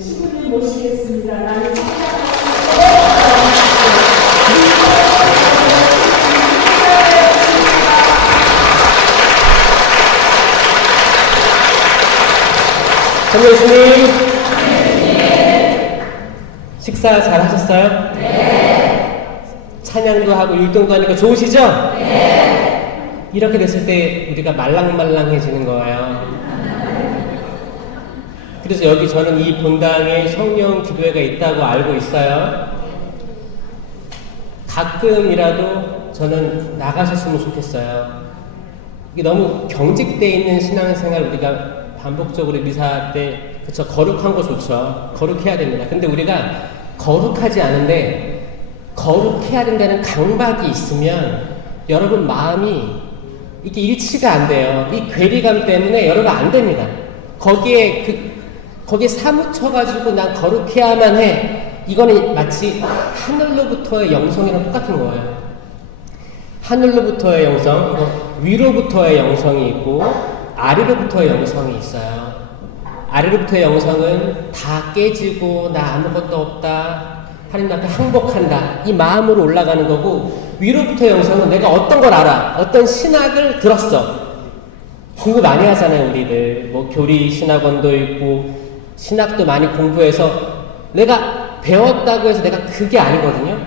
신부님 모시겠습니다. 나는 성교수님, 식사 잘 하셨어요? 네. 찬양도 하고 율동도 하니까 좋으시죠? 네. 이렇게 됐을 때 우리가 말랑말랑해지는 거예요. 그래서 여기 저는 이 본당에 성령 기도회가 있다고 알고 있어요. 가끔이라도 저는 나가셨으면 좋겠어요. 이게 너무 경직되어 있는 신앙생활 우리가 반복적으로 미사 때, 그쵸, 거룩한 거 좋죠. 거룩해야 됩니다. 근데 우리가 거룩하지 않은데, 거룩해야 된다는 강박이 있으면, 여러분 마음이 이게 일치가 안 돼요. 이 괴리감 때문에 여러분 안 됩니다. 거기에 사무쳐가지고 난 거룩해야만 해. 이거는 마치 하늘로부터의 영성이랑 똑같은 거예요. 하늘로부터의 영성, 위로부터의 영성이 있고, 아래로부터의 영성이 있어요. 아래로부터의 영성은 다 깨지고 나 아무것도 없다, 하나님 앞에 항복한다, 이 마음으로 올라가는 거고, 위로부터의 영성은 내가 어떤 걸 알아, 어떤 신학을 들었어. 공부 많이 하잖아요 우리들. 뭐 교리 신학원도 있고 신학도 많이 공부해서 내가 배웠다고 해서 내가 그게 아니거든요.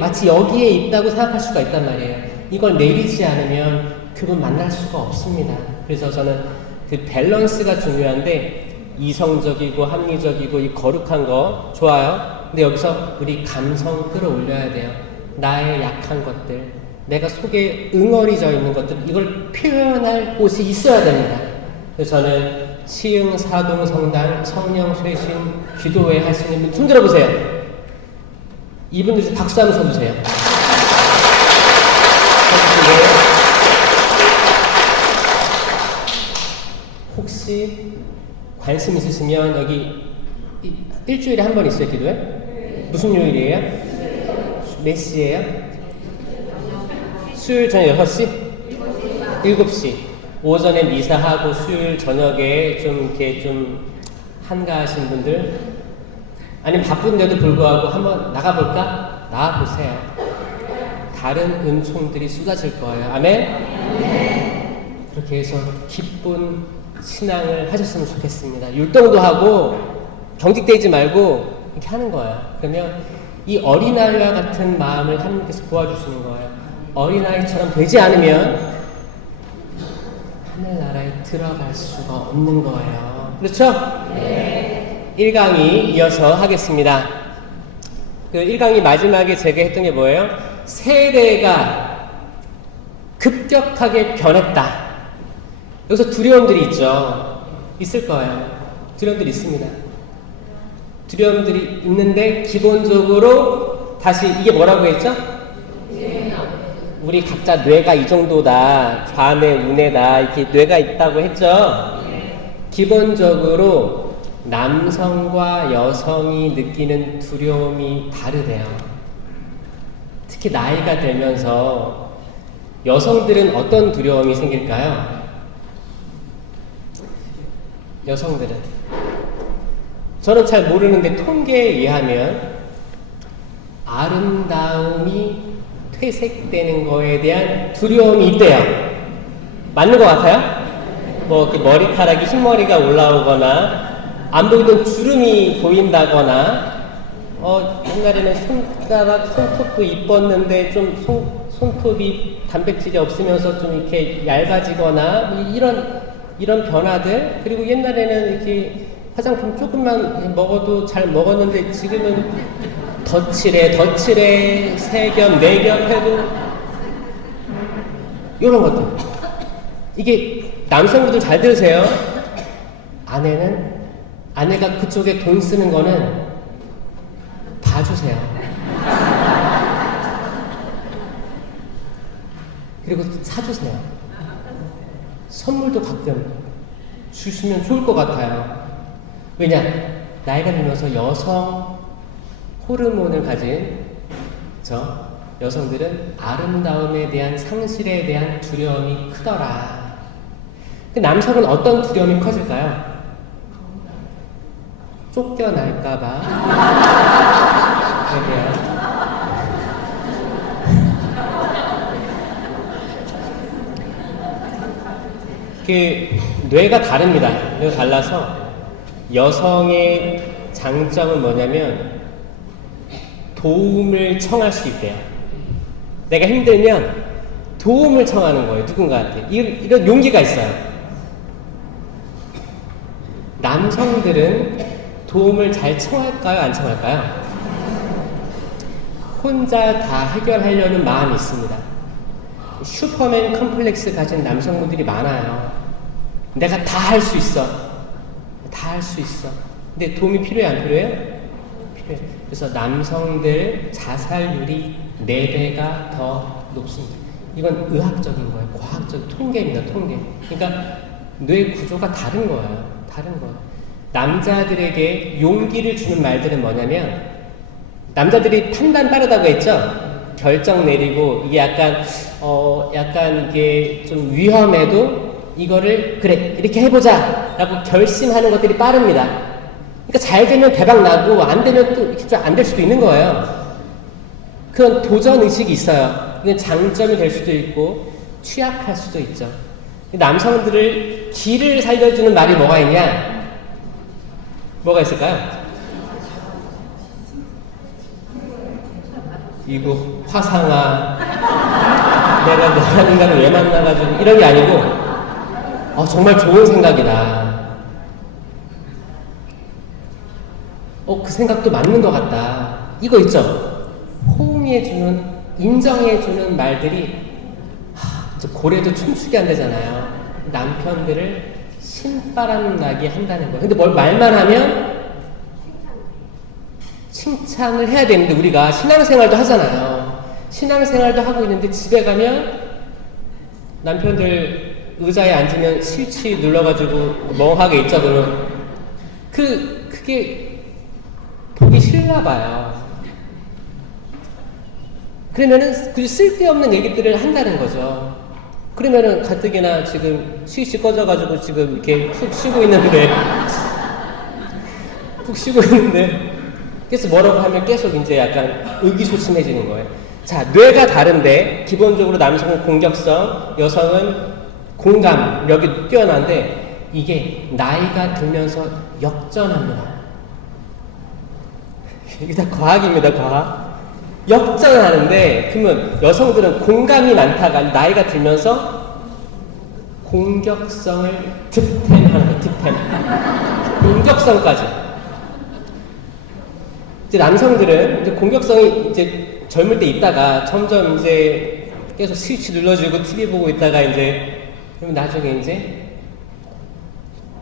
마치 여기에 있다고 생각할 수가 있단 말이에요. 이걸 내리지 않으면 그분 만날 수가 없습니다. 그래서 저는 그 밸런스가 중요한데, 이성적이고 합리적이고 이 거룩한 거 좋아요. 근데 여기서 우리 감성 끌어올려야 돼요. 나의 약한 것들, 내가 속에 응어리져 있는 것들, 이걸 표현할 곳이 있어야 됩니다. 그래서 저는 시흥 사동성당 성령쇄신 기도회 할 수 있는 분 손 들어보세요. 이분들 박수 한번 쳐주세요. 혹시 관심 있으시면 여기 일주일에 한 번 있어요, 기도회? 무슨 요일이에요? 몇 시에요? 수요일 저녁 6시? 7시. 오전에 미사하고 수요일 저녁에 좀 이렇게 좀 한가하신 분들, 아니면 바쁜데도 불구하고 한번 나가볼까? 나와보세요. 다른 은총들이 쏟아질 거예요. 아멘? 그렇게 해서 기쁜 신앙을 하셨으면 좋겠습니다. 율동도 하고 경직되지 말고 이렇게 하는 거예요. 그러면 이 어린아이와 같은 마음을 하나님께서 도와주시는 거예요. 어린아이처럼 되지 않으면 하늘나라에 들어갈 수가 없는 거예요. 그렇죠? 네. 1강의 이어서 하겠습니다. 그 1강의 마지막에 제가 했던 게 뭐예요? 세대가 급격하게 변했다. 여기서 두려움들이 있죠. 있을 거예요. 두려움들이 있습니다. 두려움들이 있는데 기본적으로 다시 이게 뭐라고 했죠? 우리 각자 뇌가 이 정도다, 좌뇌, 우뇌다, 이렇게 뇌가 있다고 했죠? 기본적으로 남성과 여성이 느끼는 두려움이 다르대요. 특히 나이가 들면서 여성들은 어떤 두려움이 생길까요? 여성들은, 저는 잘 모르는데 통계에 의하면 아름다움이 퇴색되는 거에 대한 두려움이 있대요. 맞는 것 같아요? 뭐 그 머리카락이 흰머리가 올라오거나 안 보이던 주름이 보인다거나, 옛날에는 손톱도 이뻤는데 좀 손톱이 단백질이 없으면서 좀 이렇게 얇아지거나, 이런 변화들. 그리고 옛날에는 이렇게 화장품 조금만 먹어도 잘 먹었는데 지금은 덧칠해 세겹 네겹 해도 이런 것들. 이게 남성분들 잘 들으세요. 아내가 그쪽에 돈 쓰는 거는 봐주세요. 그리고 사주세요. 선물도 가끔 주시면 좋을 것 같아요. 왜냐? 나이가 들면서 여성 호르몬을 가진 여성들은 아름다움에 대한 상실에 대한 두려움이 크더라. 근데 남성은 어떤 두려움이 커질까요? 쫓겨날까봐 그래요. 그 뇌가 다릅니다. 뇌가 달라서 여성의 장점은 뭐냐면 도움을 청할 수 있대요. 내가 힘들면 도움을 청하는 거예요. 누군가한테. 이런 용기가 있어요. 남성들은 도움을 잘 청할까요? 안 청할까요? 혼자 다 해결하려는 마음이 있습니다. 슈퍼맨 컴플렉스 가진 남성분들이 많아요. 내가 다 할 수 있어. 다 할 수 있어. 근데 도움이 필요해, 안 필요해요? 필요해. 그래서 남성들 자살률이 4배가 더 높습니다. 이건 의학적인 거예요. 과학적 통계입니다. 통계. 그러니까 뇌 구조가 다른 거예요. 다른 거예요. 남자들에게 용기를 주는 말들은 뭐냐면, 남자들이 판단 빠르다고 했죠? 결정 내리고 이게 약간 이게 좀 위험해도 이거를 그래 이렇게 해보자 라고 결심하는 것들이 빠릅니다. 그러니까 잘 되면 대박 나고 안 되면 또 이렇게 좀 안 될 수도 있는 거예요. 그런 도전 의식이 있어요. 이건 장점이 될 수도 있고 취약할 수도 있죠. 남성들을 길을 살려주는 말이 뭐가 있냐? 뭐가 있을까요? 이거 화상아 내가 너란 인간을 왜 만나가지고 이런 게 아니고 정말 좋은 생각이다. 그 생각도 맞는 것 같다. 이거 있죠? 호응해주는, 인정해주는 말들이 이제 고래도 춤추게 한다잖아요. 남편들을 신바람 나게 한다는 거예요. 근데 말만 하면 칭찬을 해야 되는데 우리가 신앙생활도 하잖아요. 신앙생활도 하고 있는데 집에 가면 남편들 의자에 앉으면 스위치 눌러가지고 멍하게 있죠. 그러면 그게 보기 싫나 봐요. 그러면은 그 쓸데없는 얘기들을 한다는 거죠. 그러면은 가뜩이나 지금 스위치 꺼져가지고 지금 이렇게 푹 쉬고 있는데 그래서 뭐라고 하면 계속 이제 약간 의기소침해지는 거예요. 자, 뇌가 다른데 기본적으로 남성은 공격성, 여성은 공감력이 뛰어난데 이게 나이가 들면서 역전합니다. 이게 다 과학입니다, 과학. 역전하는데 그러면 여성들은 공감이 많다가 나이가 들면서 공격성을 득템하는 거예요, 득템. 공격성까지. 이제 남성들은 이제 공격성이 이제 젊을 때 있다가 점점 이제 계속 스위치 눌러주고 TV 보고 있다가 이제 그럼 나중에 이제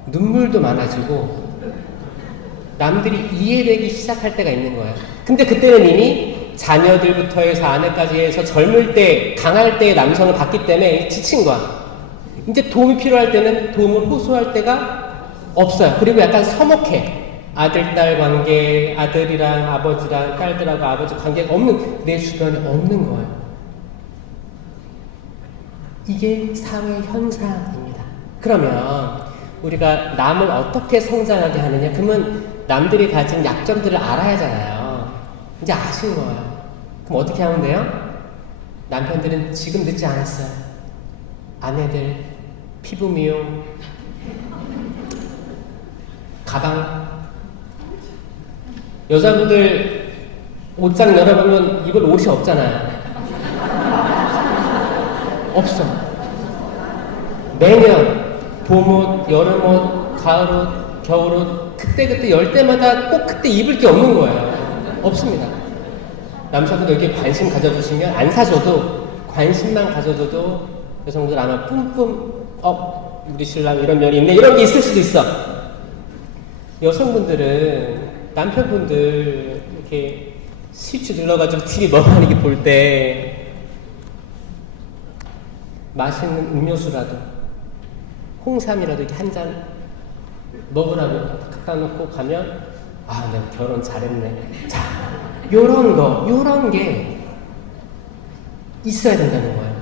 눈물도 많아지고 남들이 이해되기 시작할 때가 있는 거예요. 근데 그때는 이미 자녀들부터 해서 아내까지 해서 젊을 때, 강할 때의 남성을 봤기 때문에 지친 거야. 이제 도움이 필요할 때는 도움을 호소할 때가 없어요. 그리고 약간 서먹해. 아들-딸 관계, 아들이랑 아버지랑 딸들하고 아버지 관계가 없는, 내 주변에 없는 거예요. 이게 사회 현상입니다. 그러면 우리가 남을 어떻게 성장하게 하느냐? 그러면 남들이 가진 약점들을 알아야 하잖아요. 이제 아신 거예요. 그럼 어떻게 하면 돼요? 남편들은 지금 늦지 않았어요. 아내들 피부 미용, 가방, 여자분들 옷장 열어보면 입을 옷이 없잖아요. 없어. 매년 봄옷, 여름옷, 가을옷, 겨울옷 그때그때 열 때마다 꼭 그때 입을 게 없는 거예요. 없습니다. 남자분들 이렇게 관심 가져주시면 안 사줘도 관심만 가져줘도 여성분들 아마 뿜뿜 우리 신랑 이런 면이 있네 이런 게 있을 수도 있어. 여성분들은 남편분들 이렇게 스위치 눌러가지고 TV 멍하니 볼 때 맛있는 음료수라도 홍삼이라도 이렇게 한 잔 먹으라고 갖다 놓고 가면 내가 결혼 잘했네. 자, 요런 게 있어야 된다는 거예요.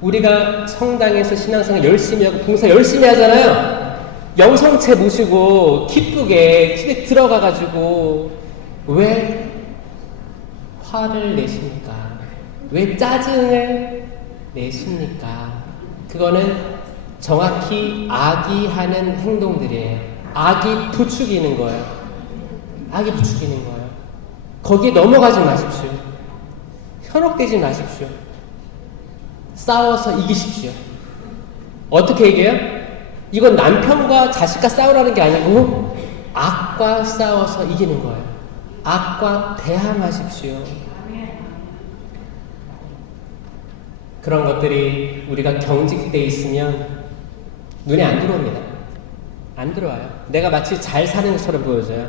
우리가 성당에서 신앙생활 열심히 하고 봉사 열심히 하잖아요. 영성체 모시고 기쁘게 집에 들어가가지고 왜 화를 내십니까? 왜 짜증을 내십니까? 그거는 정확히 악이 하는 행동들이에요. 악이 부추기는 거예요. 악이 부추기는 거예요. 거기에 넘어가지 마십시오. 현혹되지 마십시오. 싸워서 이기십시오. 어떻게 이겨요? 이건 남편과 자식과 싸우라는 게 아니고 악과 싸워서 이기는 거예요. 악과 대항하십시오. 그런 것들이 우리가 경직돼 있으면 눈에 안 들어옵니다. 안 들어와요. 내가 마치 잘 사는 것처럼 보여져요.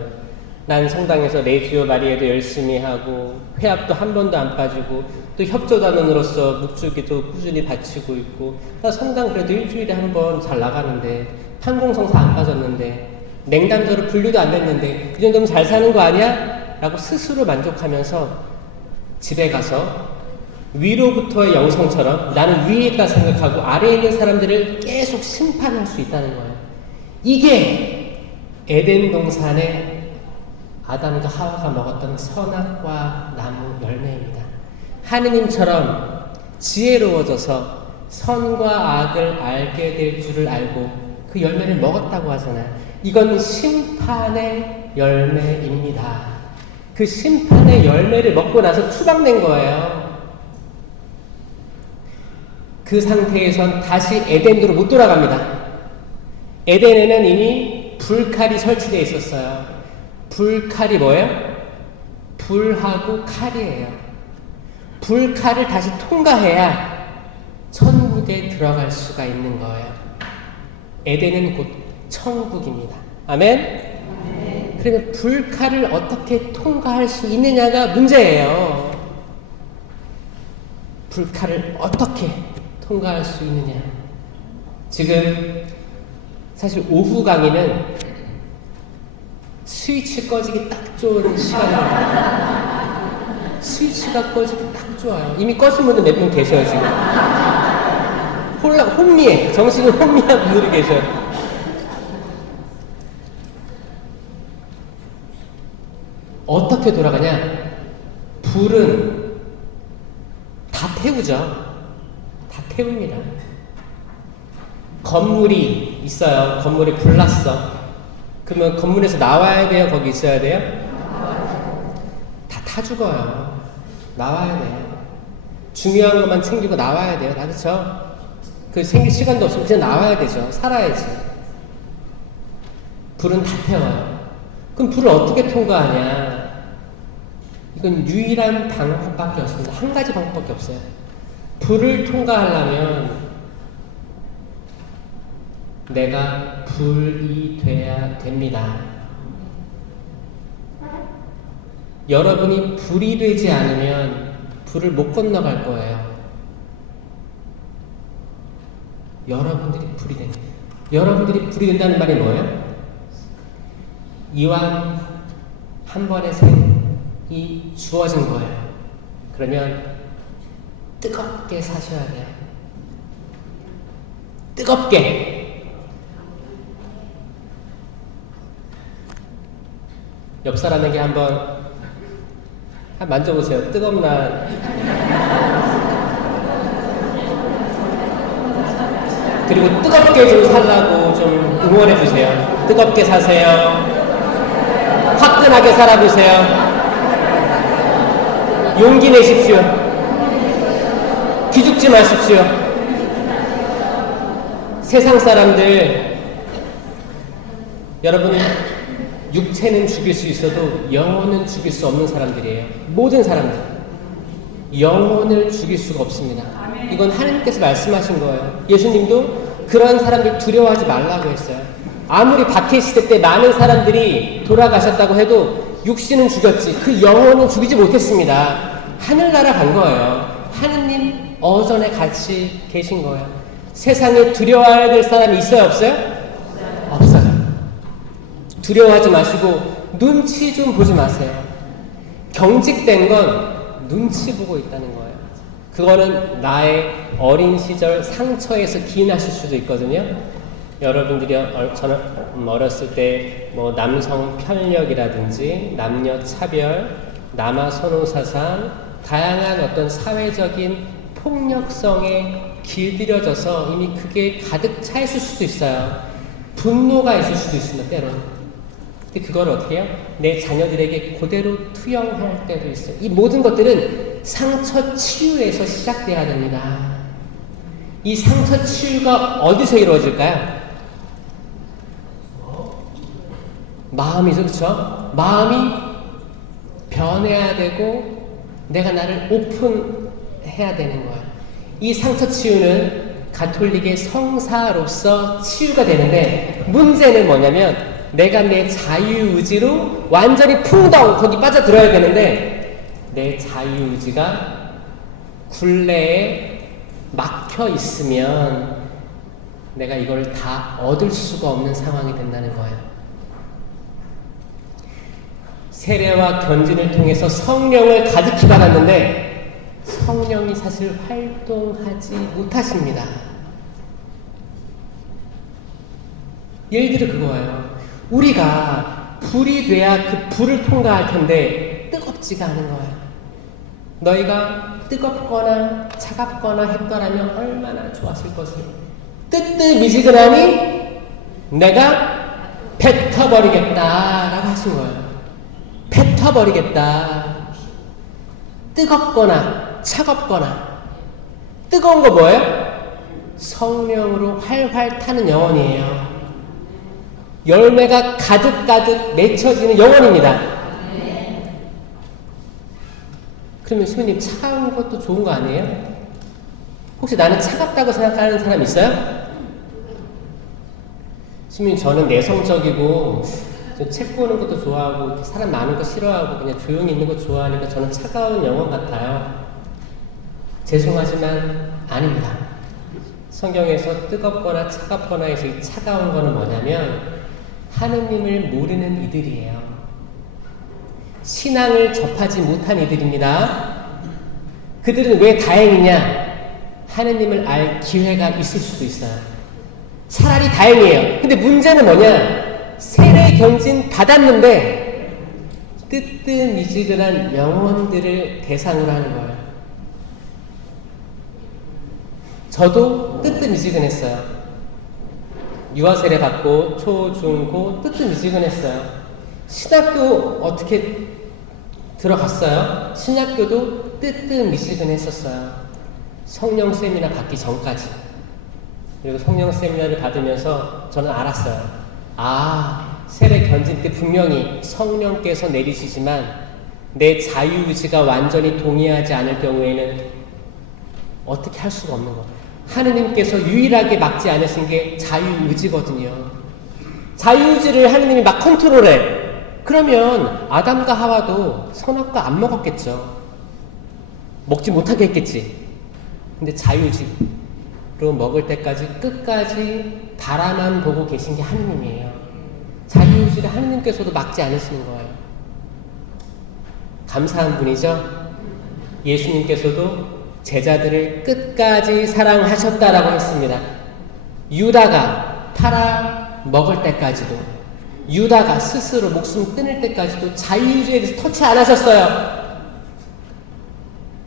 난 성당에서 레지오 마리에도 열심히 하고 회합도 한 번도 안 빠지고 또 협조단원으로서 묵주기도 꾸준히 바치고 있고 나 성당 그래도 일주일에 한 번 잘 나가는데 판공성사 안 빠졌는데 냉담자로 분류도 안 됐는데 그 정도면 잘 사는 거 아니야? 라고 스스로 만족하면서 집에 가서 위로부터의 영성처럼 나는 위에 있다 생각하고 아래에 있는 사람들을 계속 심판할 수 있다는 거예요. 이게 에덴 동산의 아담과 하와가 먹었던 선악과 나무 열매입니다. 하느님처럼 지혜로워져서 선과 악을 알게 될 줄을 알고 그 열매를 먹었다고 하잖아요. 이건 심판의 열매입니다. 그 심판의 열매를 먹고 나서 추방된 거예요. 그 상태에선 다시 에덴으로 못 돌아갑니다. 에덴에는 이미 불칼이 설치되어 있었어요. 불칼이 뭐예요? 불하고 칼이에요. 불칼을 다시 통과해야 천국에 들어갈 수가 있는 거예요. 에덴은 곧 천국입니다. 아멘? 그러면 불칼을 어떻게 통과할 수 있느냐가 문제예요. 불칼을 어떻게 통과할 수 있느냐. 지금 사실 오후 강의는 스위치 꺼지기 딱 좋은 시간입니다. 스위치가 꺼지기 딱 좋아요. 이미 꺼진 분들 몇 분 계셔요, 지금. 혼미해. 정신이 혼미한 분들이 계셔요. 어떻게 돌아가냐? 불은 다 태우죠. 다 태웁니다. 건물이 있어요. 건물이 불났어. 그러면 건물에서 나와야 돼요? 거기 있어야 돼요? 다 타 죽어요. 나와야 돼요. 중요한 것만 챙기고 나와야 돼요. 다 그쵸? 그 생길 시간도 없으면 그냥 나와야 되죠. 살아야지. 불은 다 태워요. 그럼 불을 어떻게 통과하냐? 이건 유일한 방법밖에 없습니다. 한 가지 방법밖에 없어요. 불을 통과하려면 내가 불이 돼야 됩니다. 여러분이 불이 되지 않으면 불을 못 건너갈 거예요. 여러분들이 불이 된다는 말이 뭐예요? 이왕 한 번의 생이 주어진 거예요. 그러면 뜨겁게 사셔야 돼요. 뜨겁게. 옆 사람에게 한번 만져보세요. 뜨겁나. 그리고 뜨겁게 좀 살라고 좀 응원해주세요. 뜨겁게 사세요. 화끈하게 살아보세요. 용기 내십시오. 기죽지 마십시오. 세상 사람들, 여러분은 육체는 죽일 수 있어도 영혼은 죽일 수 없는 사람들이에요. 모든 사람들. 영혼을 죽일 수가 없습니다. 이건 하나님께서 말씀하신 거예요. 예수님도 그런 사람들 두려워하지 말라고 했어요. 아무리 박해시대 때 많은 사람들이 돌아가셨다고 해도 육신은 죽였지 그 영혼은 죽이지 못했습니다. 하늘나라 간 거예요. 하느님 어전에 같이 계신 거예요. 세상에 두려워해야 될 사람이 있어요? 없어요? 없어요. 두려워하지 마시고 눈치 좀 보지 마세요. 경직된 건 눈치 보고 있다는 거예요. 그거는 나의 어린 시절 상처에서 기인하실 수도 있거든요. 여러분들이 저는 어렸을 때 뭐 남성 편력이라든지 남녀 차별, 남아 선호 사상, 다양한 어떤 사회적인 폭력성에 길들여져서 이미 그게 가득 차 있을 수도 있어요. 분노가 있을 수도 있습니다, 때로는. 근데 그걸 어떻게 해요? 내 자녀들에게 그대로 투영할 때도 있어요. 이 모든 것들은 상처 치유에서 시작돼야 됩니다. 이 상처 치유가 어디서 이루어질까요? 마음이죠, 그렇죠? 마음이 변해야 되고 내가 나를 오픈해야 되는 거예요. 이 상처 치유는 가톨릭의 성사로서 치유가 되는데 문제는 뭐냐면 내가 내 자유의지로 완전히 풍덩 거기 빠져들어야 되는데 내 자유의지가 굴레에 막혀 있으면 내가 이걸 다 얻을 수가 없는 상황이 된다는 거예요. 세례와 견진을 통해서 성령을 가득히 받았는데 성령이 사실 활동하지 못하십니다. 예를 들어 그거예요. 우리가 불이 돼야 그 불을 통과할 텐데 뜨겁지가 않은 거예요. 너희가 뜨겁거나 차갑거나 했더라면 얼마나 좋았을 것을. 뜨뜻미지근하니 내가 뱉어버리겠다라고 하신 거예요. 뱉어버리겠다. 뜨겁거나 차갑거나. 뜨거운 거 뭐예요? 성령으로 활활 타는 영혼이에요. 열매가 가득가득 맺혀지는 영혼입니다. 그러면 수녀님 차가운 것도 좋은 거 아니에요? 혹시 나는 차갑다고 생각하는 사람 있어요? 수녀님 저는 내성적이고 책 보는 것도 좋아하고 사람 많은 거 싫어하고 그냥 조용히 있는 거 좋아하니까 저는 차가운 영혼 같아요. 죄송하지만 아닙니다. 성경에서 뜨겁거나 차갑거나 해서 이 차가운 거는 뭐냐면 하느님을 모르는 이들이에요. 신앙을 접하지 못한 이들입니다. 그들은 왜 다행이냐? 하느님을 알 기회가 있을 수도 있어요. 차라리 다행이에요. 근데 문제는 뭐냐? 세례 견진 받았는데 뜨뜻미지근한 영혼들을 대상으로 하는 거예요. 저도 뜨뜻미지근했어요. 유아세례 받고 초, 중, 고 뜨뜻미지근했어요. 신학교 어떻게 들어갔어요? 신학교도 뜨뜻미지근했었어요. 성령 세미나 받기 전까지. 그리고 성령 세미나를 받으면서 저는 알았어요. 세례 견진 때 분명히 성령께서 내리시지만 내 자유의지가 완전히 동의하지 않을 경우에는 어떻게 할 수가 없는 거예요. 하느님께서 유일하게 막지 않으신 게 자유의지거든요. 자유의지를 하느님이 막 컨트롤해. 그러면 아담과 하와도 선악과 안 먹었겠죠. 먹지 못하게 했겠지. 근데 자유의지로 먹을 때까지 끝까지 바라만 보고 계신 게 하느님이에요. 자유의지를 하느님께서도 막지 않으시는 거예요. 감사한 분이죠. 예수님께서도 제자들을 끝까지 사랑하셨다라고 했습니다. 유다가 팔아 먹을 때까지도, 유다가 스스로 목숨 끊을 때까지도 자유의지에 대해서 터치 안 하셨어요.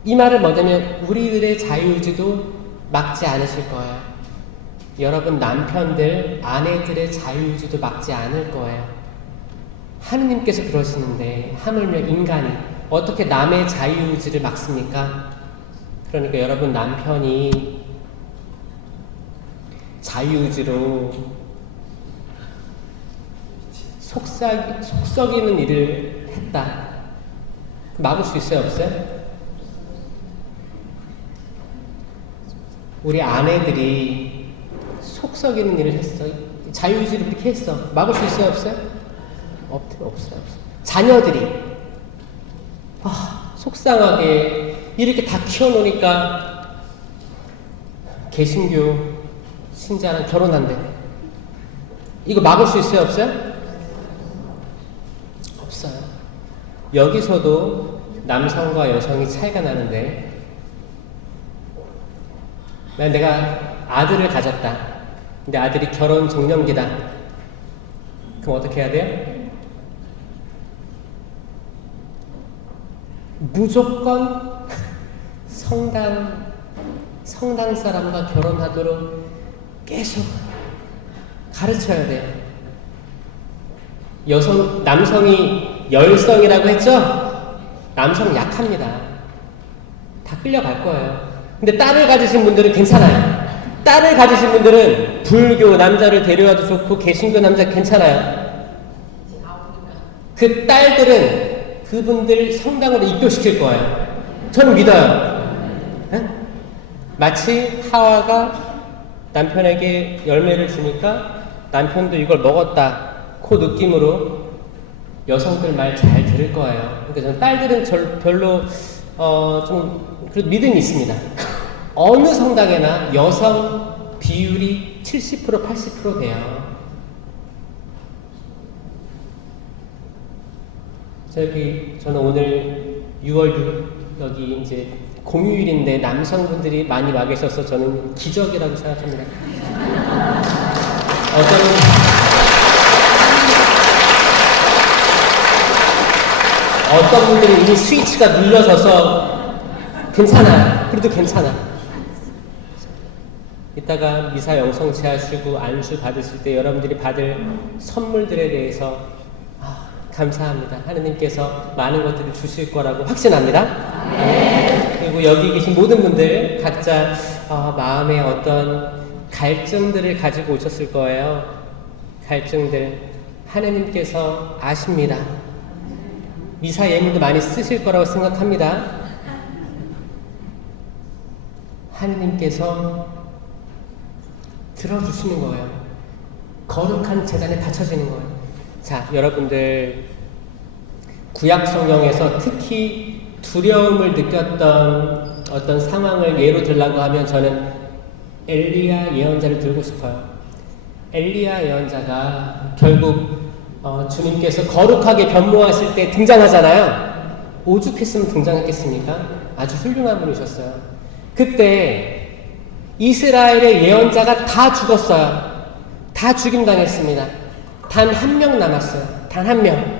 이 말은 뭐냐면 우리들의 자유의지도 막지 않으실 거예요. 여러분 남편들, 아내들의 자유의지도 막지 않을 거예요. 하느님께서 그러시는데 하물며 인간이 어떻게 남의 자유의지를 막습니까? 그러니까 여러분 남편이 자유의지로 속썩이는 일을 했다. 막을 수 있어요, 없어요? 우리 아내들이 속썩이는 일을 했어. 자유의지로 그렇게 했어. 막을 수 있어요, 없어요? 없어요. 자녀들이 속상하게 이렇게 다 키워놓으니까 개신교 신자랑 결혼한대. 이거 막을 수 있어요, 없어요? 없어요. 여기서도 남성과 여성이 차이가 나는데 내가 아들을 가졌다. 근데 아들이 결혼 정년기다. 그럼 어떻게 해야 돼요? 무조건 성당 사람과 결혼하도록 계속 가르쳐야 돼요. 남성이 열성이라고 했죠? 남성 약합니다. 다 끌려갈 거예요. 근데 딸을 가지신 분들은 괜찮아요. 딸을 가지신 분들은 불교 남자를 데려와도 좋고 개신교 남자 괜찮아요. 그 딸들은 그분들 성당으로 입교시킬 거예요. 저는 믿어요. 네? 마치 하와가 남편에게 열매를 주니까 남편도 이걸 먹었다 그 느낌으로 여성들 말 잘 들을 거예요. 그러니까 저는 딸들은 별로 좀 그래도 믿음이 있습니다. 어느 성당에나 여성 비율이 70% 80% 돼요. 저는 오늘 6월 6 여기 이제 공휴일인데 남성분들이 많이 와 계셔서 저는 기적이라고 생각합니다. 어떤 분들은 이미 스위치가 눌러져서 괜찮아요. 그래도 괜찮아. 이따가 미사 영성치 하시고 안수 받으실 때 여러분들이 받을 선물들에 대해서 감사합니다. 하느님께서 많은 것들을 주실 거라고 확신합니다. 네. 그리고 여기 계신 모든 분들 각자 마음에 어떤 갈증들을 가지고 오셨을 거예요. 갈증들 하느님께서 아십니다. 미사 예물도 많이 쓰실 거라고 생각합니다. 하느님께서 들어주시는 거예요. 거룩한 제단에 바쳐지는 거예요. 자, 여러분들 구약 성경에서 특히 두려움을 느꼈던 어떤 상황을 예로 들라고 하면 저는 엘리야 예언자를 들고 싶어요. 엘리야 예언자가 결국 주님께서 거룩하게 변모하실 때 등장하잖아요. 오죽했으면 등장했겠습니까? 아주 훌륭한 분이셨어요. 그때 이스라엘의 예언자가 다 죽었어요. 다 죽임당했습니다. 단 한 명 남았어요. 단 한 명.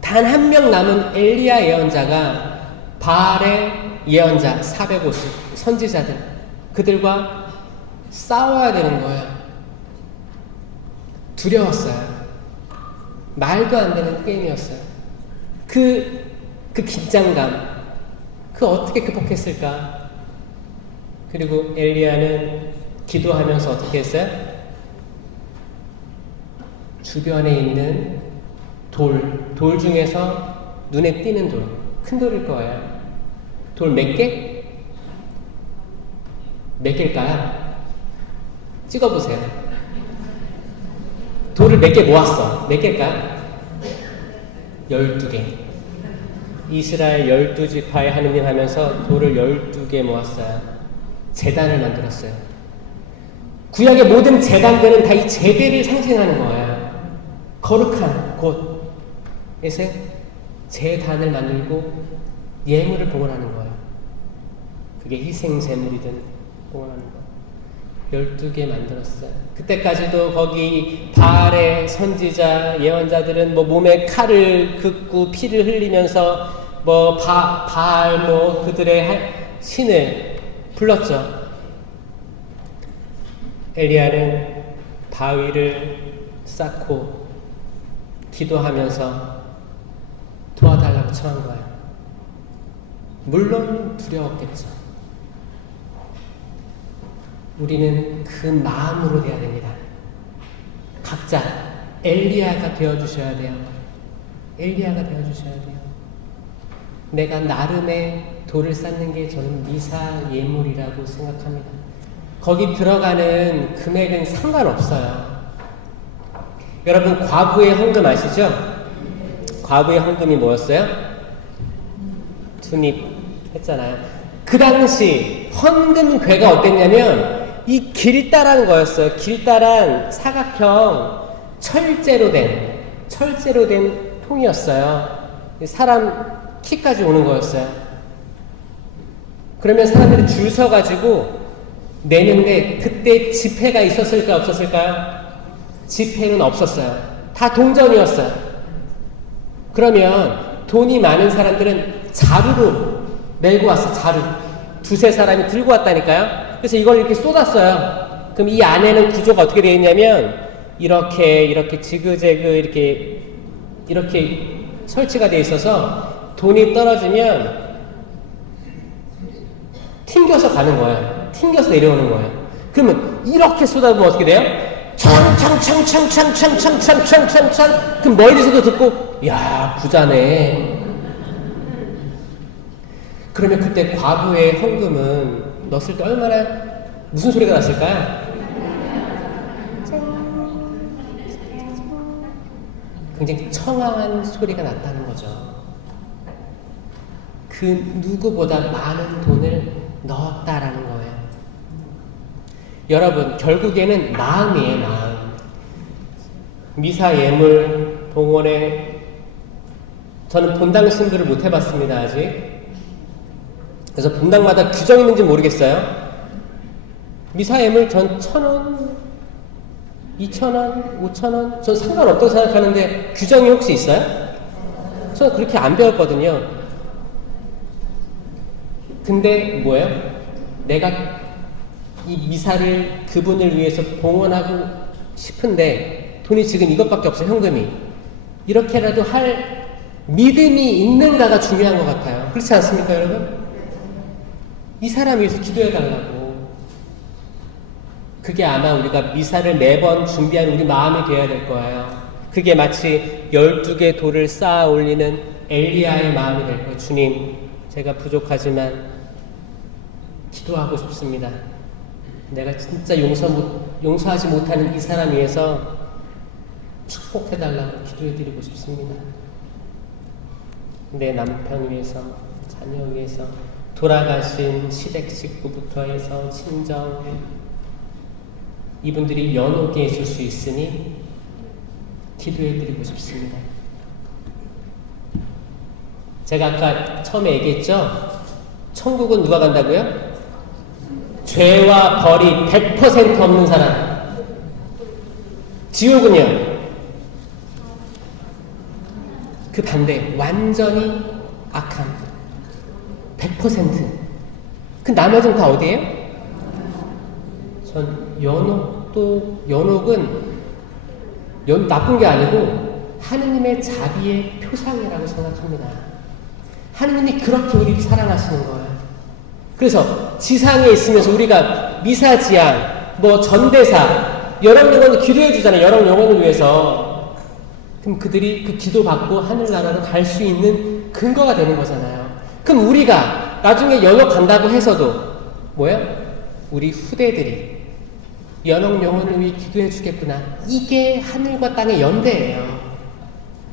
단 한 명 남은 엘리야 예언자가 바알의 예언자 450 선지자들 그들과 싸워야 되는 거예요. 두려웠어요. 말도 안 되는 게임이었어요. 그 긴장감 어떻게 극복했을까? 그리고 엘리야는 기도하면서 어떻게 했어요? 주변에 있는 돌 중에서 눈에 띄는 돌, 큰 돌일 거예요. 돌 몇 개? 몇 개일까요? 찍어보세요. 돌을 몇 개 모았어. 몇 개일까요? 12개. 이스라엘 12지파의 하느님 하면서 돌을 12개 모았어요. 제단을 만들었어요. 구약의 모든 제단들은 다 이 제대를 상징하는 거예요. 거룩한 곳에서 제단을 만들고 예물을 봉헌하는 거예요. 그게 희생제물이든 봉헌하는 거예요. 12개 만들었어요. 그때까지도 거기 바알의 선지자 예언자들은 몸에 칼을 긋고 피를 흘리면서 바알 그들의 신을 불렀죠. 엘리야는 바위를 쌓고 기도하면서 도와달라고 청한 거예요. 물론 두려웠겠죠. 우리는 그 마음으로 돼야 됩니다. 각자 엘리야가 되어주셔야 돼요. 엘리야가 되어주셔야 돼요. 내가 나름의 돌을 쌓는 게 저는 미사 예물이라고 생각합니다. 거기 들어가는 금액은 상관없어요. 여러분 과부의 헌금 아시죠? 과부의 헌금이 뭐였어요? 투닙 했잖아요. 그 당시 헌금괴가 어땠냐면 이 길다란 거였어요. 길다란 사각형 철제로 된 통이었어요. 사람 키까지 오는 거였어요. 그러면 사람들이 줄 서가지고 내는데 그때 지폐가 있었을까요? 없었을까요? 지폐는 없었어요. 다 동전이었어요. 그러면 돈이 많은 사람들은 자루로 메고 왔어. 자루. 두세 사람이 들고 왔다니까요. 그래서 이걸 이렇게 쏟았어요. 그럼 이 안에는 구조가 어떻게 되어 있냐면 이렇게 지그재그 이렇게 설치가 되어 있어서 돈이 떨어지면 튕겨서 가는 거예요. 튕겨서 내려오는 거예요. 그러면 이렇게 쏟아보면 어떻게 돼요? 창창창창창창창창창창. 그럼 멀리서도 듣고 야 부자네. 그러면 그때 과부의 헌금은 넣었을 때 얼마나 무슨 소리가 났을까요? 굉장히 청아한 소리가 났다는 거죠. 그 누구보다 많은 돈을 넣었다라는 거예요. 여러분, 결국에는 마음이에요, 마음. 미사 예물 봉헌에 저는 본당 신부를 못 해봤습니다, 아직. 그래서 본당마다 규정이 있는지 모르겠어요. 미사 예물 전 1,000원, 2,000원, 5,000원, 전 상관없다고 생각하는데 규정이 혹시 있어요? 저는 그렇게 안 배웠거든요. 근데 뭐예요? 내가 이 미사를 그분을 위해서 봉헌하고 싶은데 돈이 지금 이것밖에 없어요, 현금이. 이렇게라도 할 믿음이 있는가가 중요한 것 같아요. 그렇지 않습니까, 여러분? 이 사람 위해서 기도해달라고. 그게 아마 우리가 미사를 매번 준비하는 우리 마음이 되어야 될 거예요. 그게 마치 12개 돌을 쌓아 올리는 엘리야의 마음이 될 거예요. 주님, 제가 부족하지만 기도하고 싶습니다. 내가 진짜 용서하지 못하는 이 사람 위해서 축복해달라고 기도해드리고 싶습니다. 내 남편 위해서, 자녀 위해서, 돌아가신 시댁 식구부터 해서 친정, 이분들이 연옥에 있을 수 있으니 기도해드리고 싶습니다. 제가 아까 처음에 얘기했죠? 천국은 누가 간다고요? 죄와 벌이 100% 없는 사람. 지옥은요? 그 반대, 완전히 악한 100%. 그 나머지는 다 어디예요? 전 연옥은 나쁜 게 아니고 하느님의 자비의 표상이라고 생각합니다. 하느님이 그렇게 우리를 사랑하시는 거예요. 그래서 지상에 있으면서 우리가 미사지향, 전대사, 여러 영혼을 기도해 주잖아요. 여러 영혼을 위해서. 그럼 그들이 그 기도받고 하늘나라로 갈 수 있는 근거가 되는 거잖아요. 그럼 우리가 나중에 연옥 간다고 해서도 우리 후대들이 연옥 영혼을 위해 기도해 주겠구나. 이게 하늘과 땅의 연대예요.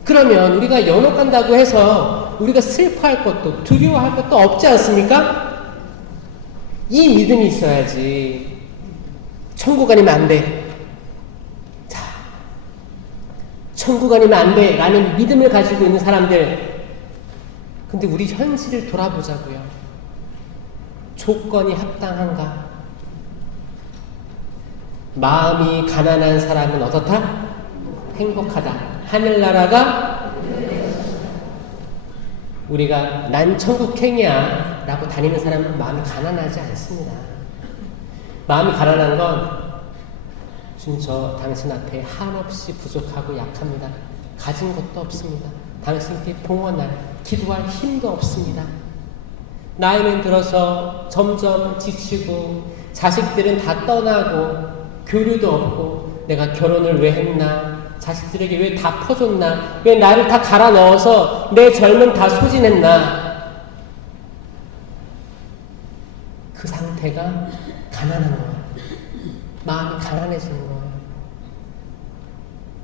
그러면 우리가 연옥 간다고 해서 우리가 슬퍼할 것도 두려워할 것도 없지 않습니까? 이 믿음이 있어야지. 천국 아니면 안 돼. 자, 천국 아니면 안 돼 라는 믿음을 가지고 있는 사람들, 근데 우리 현실을 돌아보자고요. 조건이 합당한가? 마음이 가난한 사람은 어떻다? 행복하다. 하늘나라가 우리가 난 천국행이야 라고 다니는 사람은 마음이 가난하지 않습니다. 마음이 가난한 건 주님, 저 당신 앞에 한없이 부족하고 약합니다. 가진 것도 없습니다. 당신께 봉헌할, 기도할 힘도 없습니다. 나이는 들어서 점점 지치고 자식들은 다 떠나고 교류도 없고 내가 결혼을 왜 했나, 자식들에게 왜 다 퍼줬나, 왜 나를 다 갈아 넣어서 내 젊음 다 소진했나. 그 상태가 가난한 거예요. 마음이 가난해지는 거예요.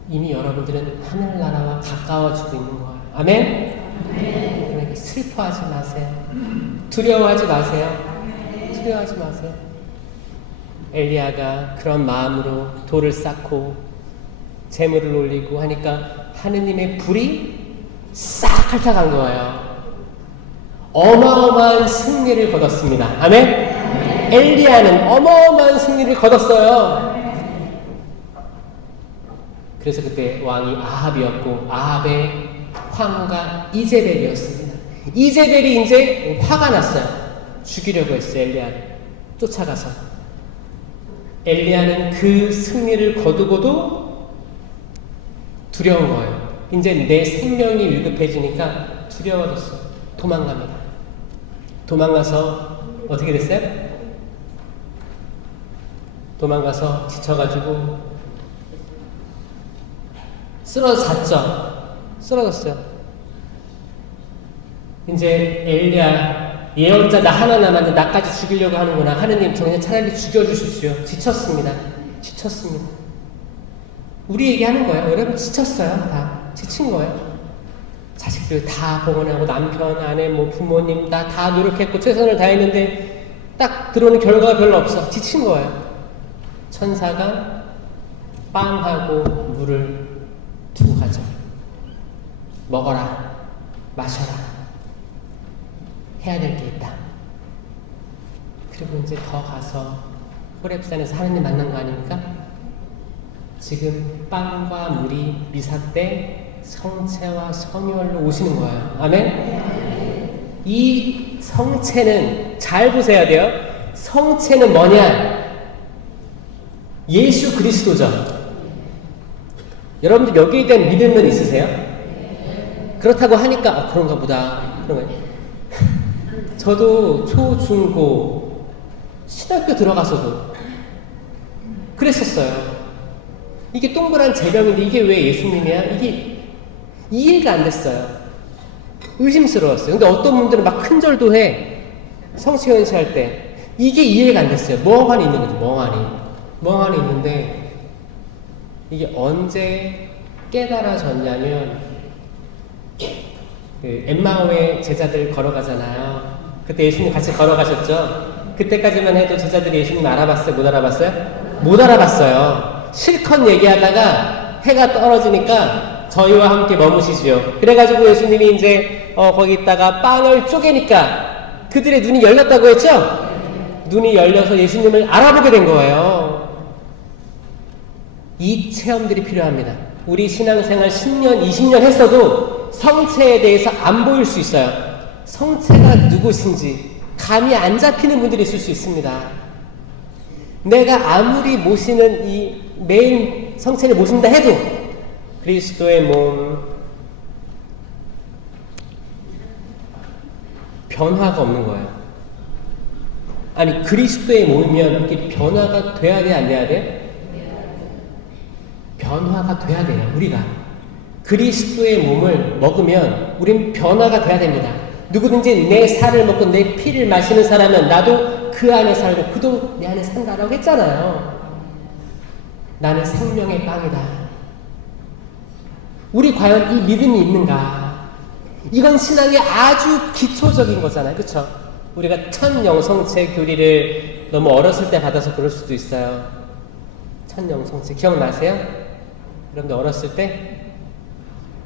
이미 여러분들은 하늘나라와 가까워지고 있는 거예요. 아멘? 그러니까 슬퍼하지 마세요. 두려워하지 마세요. 두려워하지 마세요. 엘리야가 그런 마음으로 돌을 쌓고 재물을 올리고 하니까 하느님의 불이 싹 핥아간 거예요. 어마어마한 승리를 거뒀습니다. 아멘? 엘리야는 어마어마한 승리를 거뒀어요. 그래서 그때 왕이 아합이었고 아합의 황후가 이제벨이었습니다. 이제벨이 이제 화가 났어요. 죽이려고 했어요. 엘리야를 쫓아가서. 엘리야는 그 승리를 거두고도 두려운 거예요. 이제 내 생명이 위급해지니까 두려워졌어. 도망갑니다. 도망가서 어떻게 됐어요? 도망가서 지쳐가지고 쓰러졌어요. 이제 엘리야 예언자 나 하나 남았는데 나까지 죽이려고 하는구나. 하느님 저 그냥 차라리 죽여주십시오. 지쳤습니다. 우리에게 하는 거예요. 여러분 지쳤어요. 다 지친 거예요. 자식들 다 봉헌하고 남편, 아내, 뭐 부모님 다 노력했고 최선을 다했는데 딱 들어오는 결과가 별로 없어. 지친 거예요. 천사가 빵하고 물을 두고 가죠. 먹어라, 마셔라. 해야 될 게 있다. 그리고 이제 더 가서 호렙산에서 하느님 만난 거 아닙니까? 지금 빵과 물이 미사 때 성체와 성혈로 오시는 거예요. 아멘? 이 성체는 잘 보셔야 돼요. 성체는 뭐냐? 예수 그리스도죠. 여러분들 여기에 대한 믿음은 있으세요? 그렇다고 하니까 그런가 보다. 그런 거예요. 저도 초, 중, 고 신학교 들어가서도 그랬었어요. 이게 동그란 재경인데 이게 왜 예수님이야? 이게 이해가 안 됐어요. 의심스러웠어요. 근데 어떤 분들은 막 큰 절도 해. 성취연시 할 때. 이게 이해가 안 됐어요. 멍하니 있는 거죠. 멍하니 있는데 이게 언제 깨달아졌냐면 그 엠마오의 제자들 걸어가잖아요. 그때 예수님 같이 걸어가셨죠? 그때까지만 해도 제자들이 예수님 알아봤어요? 못 알아봤어요? 못 알아봤어요. 실컷 얘기하다가 해가 떨어지니까 저희와 함께 머무시지요. 그래가지고 예수님이 이제 거기 있다가 빵을 쪼개니까 그들의 눈이 열렸다고 했죠? 눈이 열려서 예수님을 알아보게 된 거예요. 이 체험들이 필요합니다. 우리 신앙생활 10년, 20년 했어도 성체에 대해서 안 보일 수 있어요. 성체가 누구신지 감이 안 잡히는 분들이 있을 수 있습니다. 내가 아무리 모시는 이 메인 성체를 모신다 해도 그리스도의 몸 변화가 없는 거예요. 아니 그리스도의 몸이면 이게 변화가 돼야 돼, 안 돼야 돼? 변화가 돼야 돼요. 우리가 그리스도의 몸을 먹으면 우린 변화가 돼야 됩니다. 누구든지 내 살을 먹고 내 피를 마시는 사람은 나도 그 안에 살고 그도 내 안에 산다라고 했잖아요. 나는 생명의 빵이다. 우리 과연 이 믿음이 있는가? 이건 신앙의 아주 기초적인 거잖아요. 그렇죠? 우리가 첫 영성체 교리를 너무 어렸을 때 받아서 그럴 수도 있어요. 첫 영성체 기억나세요? 여러분들 어렸을 때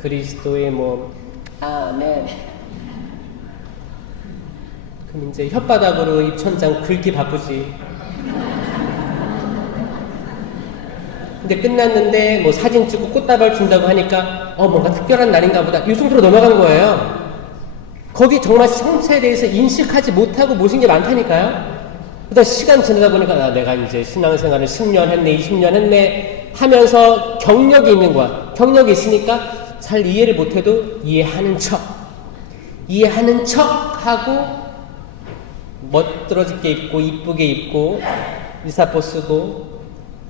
그리스도의 몸 아멘. 그럼 이제 혓바닥으로 입천장 긁기 바쁘지. 근데 끝났는데 뭐 사진 찍고 꽃다발 준다고 하니까 뭔가 특별한 날인가 보다. 이 정도로 넘어간 거예요. 거기 정말 성체에 대해서 인식하지 못하고 모신 게 많다니까요. 그러다 시간 지나다 보니까 내가 이제 신앙생활을 10년 했네, 20년 했네 하면서 경력이 있는 거야. 경력이 있으니까 잘 이해를 못해도 이해하는 척하고 멋들어지게 입고 이쁘게 입고 일사포 쓰고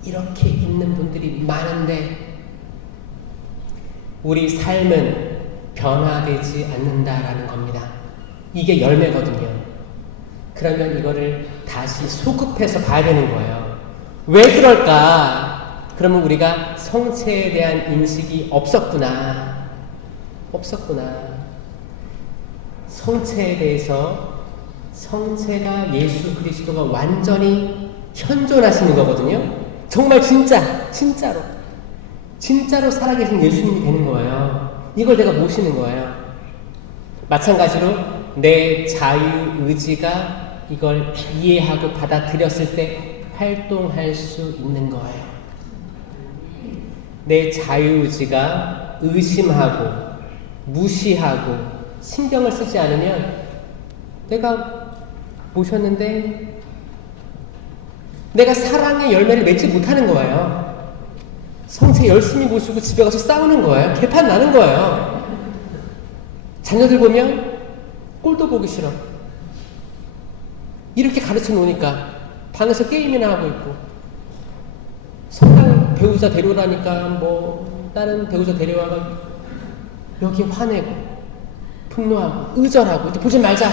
이렇게 있는 분들이 많은데 우리 삶은 변화되지 않는다라는 겁니다. 이게 열매거든요. 그러면 이거를 다시 소급해서 봐야 되는 거예요. 왜 그럴까? 그러면 우리가 성체에 대한 인식이 없었구나. 성체에 대해서 성체가 예수 그리스도가 완전히 현존하시는 거거든요. 정말 진짜로 살아계신 예수님이 되는 거예요. 이걸 내가 모시는 거예요. 마찬가지로 내 자유의지가 이걸 이해하고 받아들였을 때 활동할 수 있는 거예요. 내 자유의지가 의심하고 무시하고 신경을 쓰지 않으면 내가 모셨는데 내가 사랑의 열매를 맺지 못하는 거예요. 성체 열심히 모시고 집에 가서 싸우는 거예요. 개판 나는 거예요. 자녀들 보면 꼴도 보기 싫어. 이렇게 가르쳐 놓으니까 방에서 게임이나 하고 있고, 성당 배우자 데려오라니까 뭐 다른 배우자 데려와가 여기 화내고 분노하고 의절하고 이제 보지 말자.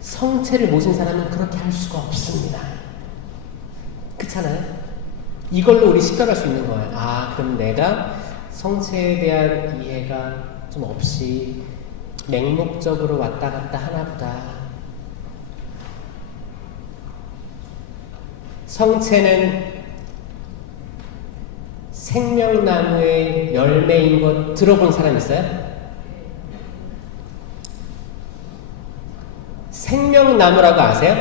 성체를 모신 사람은 그렇게 할 수가 없습니다. 그렇잖아요? 이걸로 우리 식별할 수 있는 거예요. 아, 그럼 내가 성체에 대한 이해가 좀 없이 맹목적으로 왔다 갔다 하나 보다. 성체는 생명나무의 열매인 것 들어본 사람 있어요? 생명나무라고 아세요?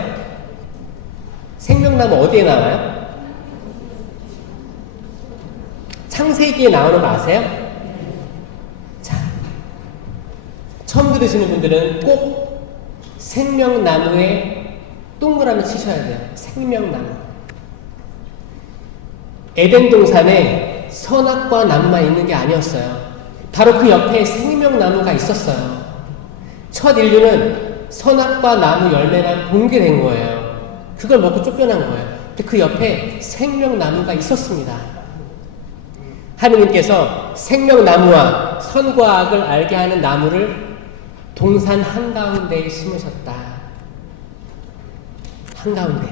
생명나무 어디에 나와요? 창세기에 나오는 거 아세요? 자, 처음 들으시는 분들은 꼭 생명나무에 동그라미 치셔야 돼요. 생명나무. 에덴 동산에 선악과 나무만 있는 게 아니었어요. 바로 그 옆에 생명나무가 있었어요. 첫 인류는 선악과 나무 열매만 본게 된 거예요. 그걸 먹고 쫓겨난 거예요. 근데 그 옆에 생명나무가 있었습니다. 하느님께서 생명나무와 선과 악을 알게 하는 나무를 동산 한가운데에 심으셨다. 한가운데.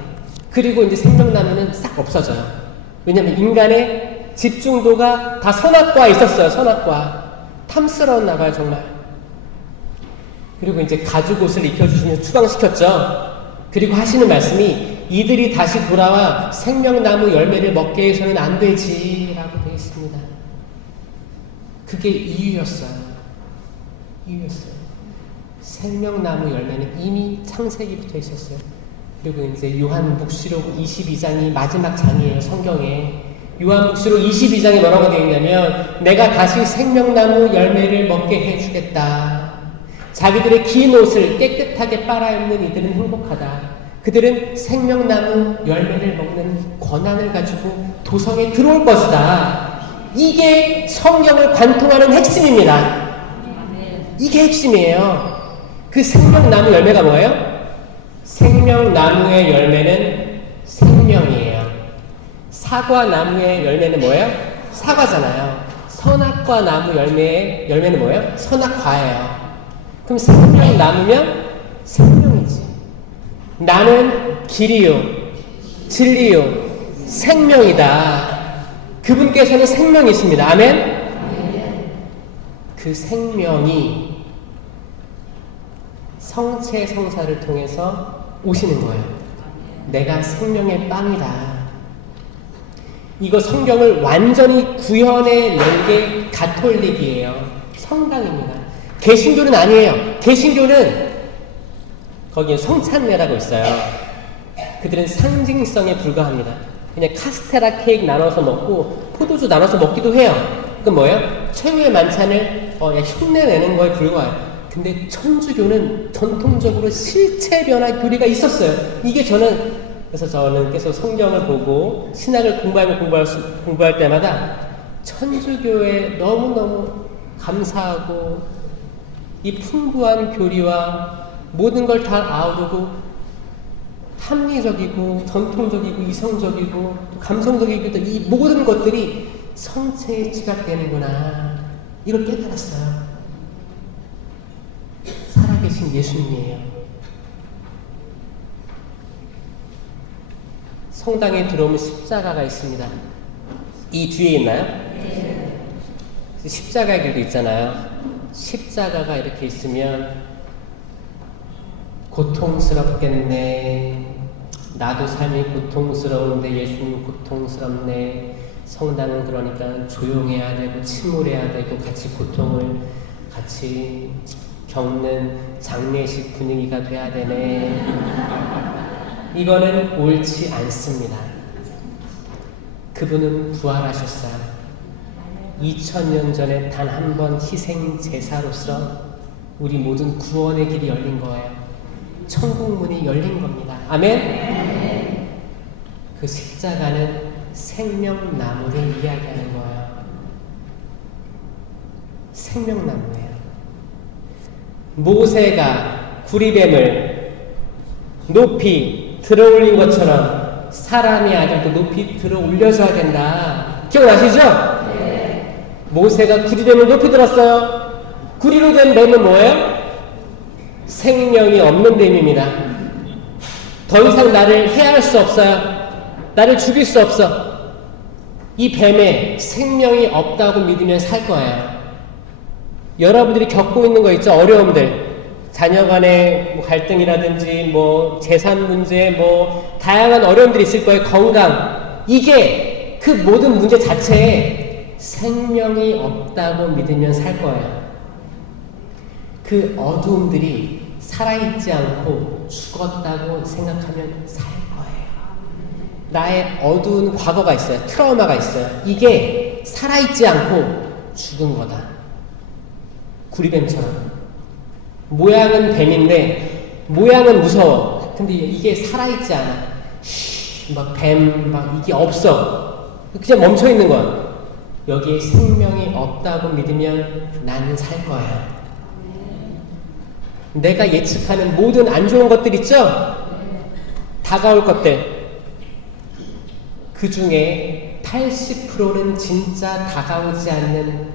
그리고 이제 생명나무는 싹 없어져요. 왜냐하면 인간의 집중도가 다 선악과에 있었어요. 선악과. 탐스러웠나 봐요, 정말. 그리고 이제 가죽옷을 입혀주시면서 추방시켰죠. 그리고 하시는 말씀이 이들이 다시 돌아와 생명나무 열매를 먹게 해서는 안 되지 라고 되어 있습니다. 그게 이유였어요. 이유였어요. 생명나무 열매는 이미 창세기부터 있었어요. 그리고 이제 요한묵시록 22장이 마지막 장이에요. 성경에. 요한묵시록 22장에 뭐라고 되어 있냐면 내가 다시 생명나무 열매를 먹게 해주겠다. 자기들의 긴 옷을 깨끗하게 빨아입는 이들은 행복하다. 그들은 생명나무 열매를 먹는 권한을 가지고 도성에 들어올 것이다. 이게 성경을 관통하는 핵심입니다. 이게 핵심이에요. 그 생명나무 열매가 뭐예요? 생명나무의 열매는 생명이에요. 사과나무의 열매는 뭐예요? 사과잖아요. 선악과 나무 열매의 열매는 뭐예요? 선악과예요. 그럼 생명나무면 생명이지. 나는 길이요, 진리요, 생명이다. 그분께서는 생명이십니다. 아멘? 그 생명이 성체 성사를 통해서 오시는 거예요. 내가 생명의 빵이다. 이거 성경을 완전히 구현해 낸 게 가톨릭이에요. 성당입니다. 개신교는 아니에요. 개신교는 거기에 성찬례라고 있어요. 그들은 상징성에 불과합니다. 그냥 카스테라 케이크 나눠서 먹고 포도주 나눠서 먹기도 해요. 그건 뭐예요? 최후의 만찬을 흉내내는 거에 불과해요. 근데 천주교는 전통적으로 실체 변화 교리가 있었어요. 이게 그래서 저는 계속 성경을 보고 신학을 공부할 때마다 천주교에 너무너무 감사하고 이 풍부한 교리와 모든 걸 다 아우르고 합리적이고 전통적이고 이성적이고 또 감성적이고 이 모든 것들이 성체에 지각되는구나. 이걸 깨달았어요. 살아계신 예수님이에요. 성당에 들어오면 십자가가 있습니다. 이 뒤에 있나요? 네. 십자가의 길도 있잖아요. 십자가가 이렇게 있으면 고통스럽겠네. 나도 삶이 고통스러운데 예수님 고통스럽네. 성당은 그러니까 조용해야 되고 침울해야 되고 같이 고통을 같이 겪는 장례식 분위기가 돼야 되네. 이거는 옳지 않습니다. 그분은 부활하셨어요. 2000년 전에 단 한 번 희생 제사로서 우리 모든 구원의 길이 열린 거예요. 천국 문이 열린 겁니다. 아멘? 그 십자가는 생명나무를 이야기하는 거예요. 생명나무예요. 모세가 구리뱀을 높이 들어올린 것처럼 사람의 아들도 높이 들어올려줘야 된다. 기억나시죠? 네. 모세가 구리뱀을 높이 들었어요. 구리로 된 뱀은 뭐예요? 생명이 없는 뱀입니다. 더 이상 나를 해할 수 없어요. 나를 죽일 수 없어. 이 뱀에 생명이 없다고 믿으면 살 거예요. 여러분들이 겪고 있는 거 있죠? 어려움들. 자녀 간의 뭐 갈등이라든지 뭐 재산 문제 뭐 다양한 어려움들이 있을 거예요. 건강. 이게 그 모든 문제 자체에 생명이 없다고 믿으면 살 거예요. 그 어두움들이 살아있지 않고 죽었다고 생각하면 살 거예요. 나의 어두운 과거가 있어요. 트라우마가 있어요. 이게 살아있지 않고 죽은 거다. 구리뱀처럼. 모양은 뱀인데 모양은 무서워. 근데 이게 살아있지 않아. 막 뱀, 막 이게 없어. 그냥 멈춰있는 거야. 여기에 생명이 없다고 믿으면 나는 살 거야. 내가 예측하는 모든 안 좋은 것들 있죠? 다가올 것들. 그 중에 80%는 진짜 다가오지 않는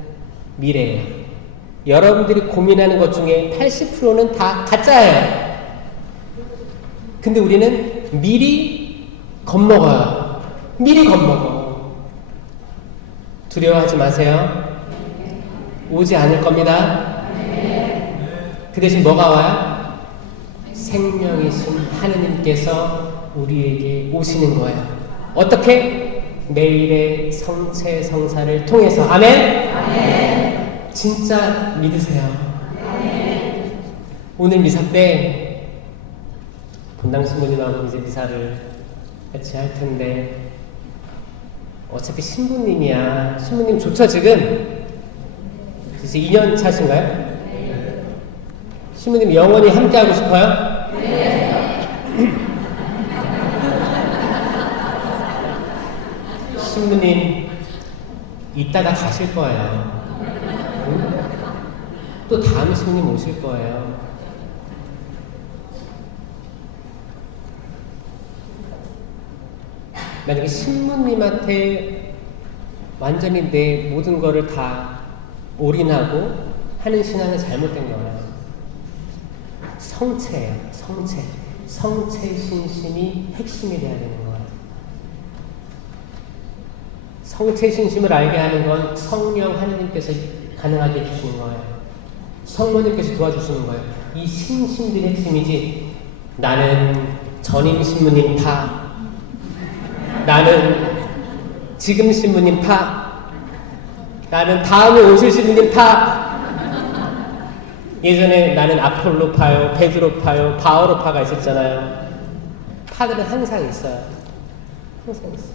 미래예요. 여러분들이 고민하는 것 중에 80%는 다 가짜예요. 근데 우리는 미리 겁먹어요. 미리 겁먹어. 두려워하지 마세요. 오지 않을 겁니다. 그 대신 뭐가 와요? 생명이신 하느님께서 우리에게 오시는 거예요. 어떻게? 매일의 성체 성사를 통해서. 아멘? 아멘. 진짜 믿으세요. 아멘. 오늘 미사 때 본당 신부님하고 이제 미사를 같이 할 텐데 어차피 신부님이야. 신부님 좋죠 지금? 이제 2년 차신가요? 신부님 영원히 함께 하고 싶어요? 네. 신부님 이따가 가실 거예요. 또 다음 신부님 오실 거예요. 만약에 신부님한테 완전히 내 모든 거를 다 올인하고 하는 신앙은 잘못된 거예요. 성체예요. 성체. 성체 신심이 핵심이 돼야 되는 거예요. 성체 신심을 알게 하는 건 성령 하느님께서 가능하게 해주시는 거예요. 성모님께서 도와주시는 거예요. 이 신심들이 핵심이지. 나는 전임 신부님 파. 나는 지금 신부님 파. 나는 다음에 오실 신부님 파. 예전에 나는 아폴로 파요, 베드로 파요, 바오로 파가 있었잖아요. 파들은 항상 있어요. 항상 있어요.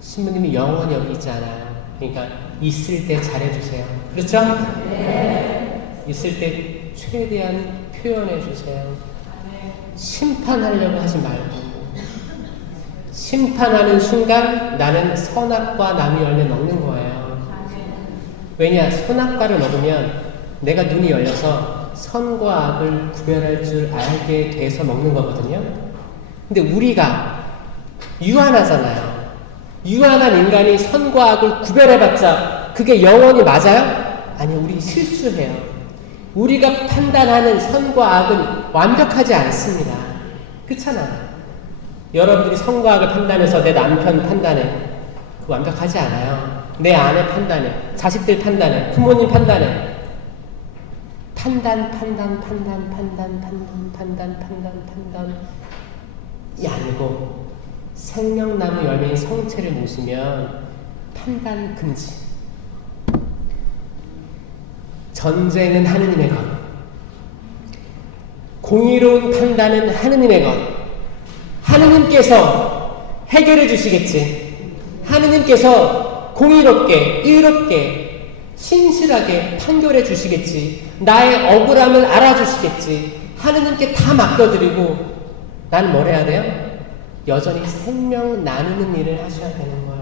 신부님이 영원히 여기 있지 않아요. 그러니까 있을 때 잘해주세요. 그렇죠? 네. 있을 때 최대한 표현해주세요. 심판하려고 하지 말고. 심판하는 순간 나는 선악과 남의 열매 먹는 거예요. 왜냐? 선악과를 먹으면 내가 눈이 열려서 선과 악을 구별할 줄 알게 돼서 먹는 거거든요. 근데 우리가 유한하잖아요. 유한한 인간이 선과 악을 구별해봤자 그게 영원히 맞아요? 아니요. 우리 실수해요. 우리가 판단하는 선과 악은 완벽하지 않습니다. 그렇잖아요. 여러분들이 선과 악을 판단해서 내 남편 판단해. 그거 완벽하지 않아요. 내 아내 판단해. 자식들 판단해. 부모님 판단해. 판단이 아니고 생명나무 열매인 성체를 모시면 판단 금지. 전쟁은 하느님의 것, 공의로운 판단은 하느님의 것. 하느님께서 해결해 주시겠지. 하느님께서 공의롭게, 의롭게, 신실하게 판결해 주시겠지. 나의 억울함을 알아주시겠지. 하느님께 다 맡겨드리고 나는 뭘 해야 돼요? 여전히 생명 나누는 일을 하셔야 되는 거예요.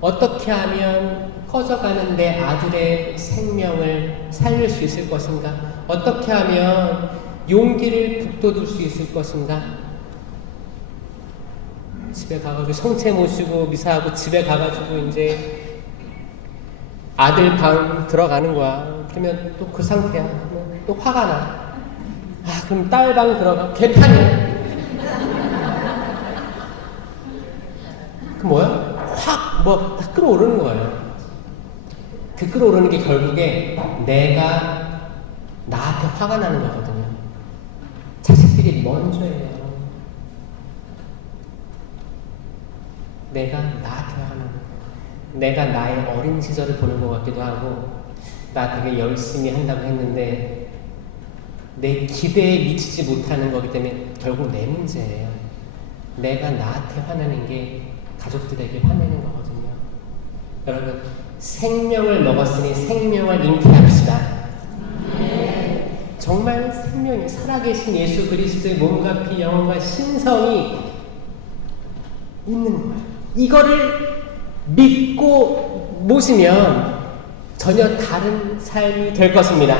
어떻게 하면 커져가는 내 아들의 생명을 살릴 수 있을 것인가? 어떻게 하면 용기를 북돋을 수 있을 것인가? 집에 가가지고 성체 모시고 미사하고 집에 가가지고 이제 아들 방 들어가는 거야. 그러면 또 그 상태야. 또 화가 나. 아, 그럼 딸 방 들어가. 개판이야. 그 뭐야? 확 다 끌어오르는 거예요. 그 끌어오르는 게 결국에 내가 나한테 화가 나는 거거든요. 자식들이 먼저예요. 내가 나한테 화가 나는 거예요. 내가 나의 어린 시절을 보는 것 같기도 하고, 나 되게 열심히 한다고 했는데 내 기대에 미치지 못하는 거기 때문에 결국 내 문제예요. 내가 나한테 화나는 게 가족들에게 화내는 거거든요. 여러분, 생명을 먹었으니 생명을 잉태합시다. 정말 생명이 살아계신 예수 그리스도의 몸과 피, 영혼과 신성이 있는 거예요. 이거를 믿고 모시면 전혀 다른 삶이 될 것입니다.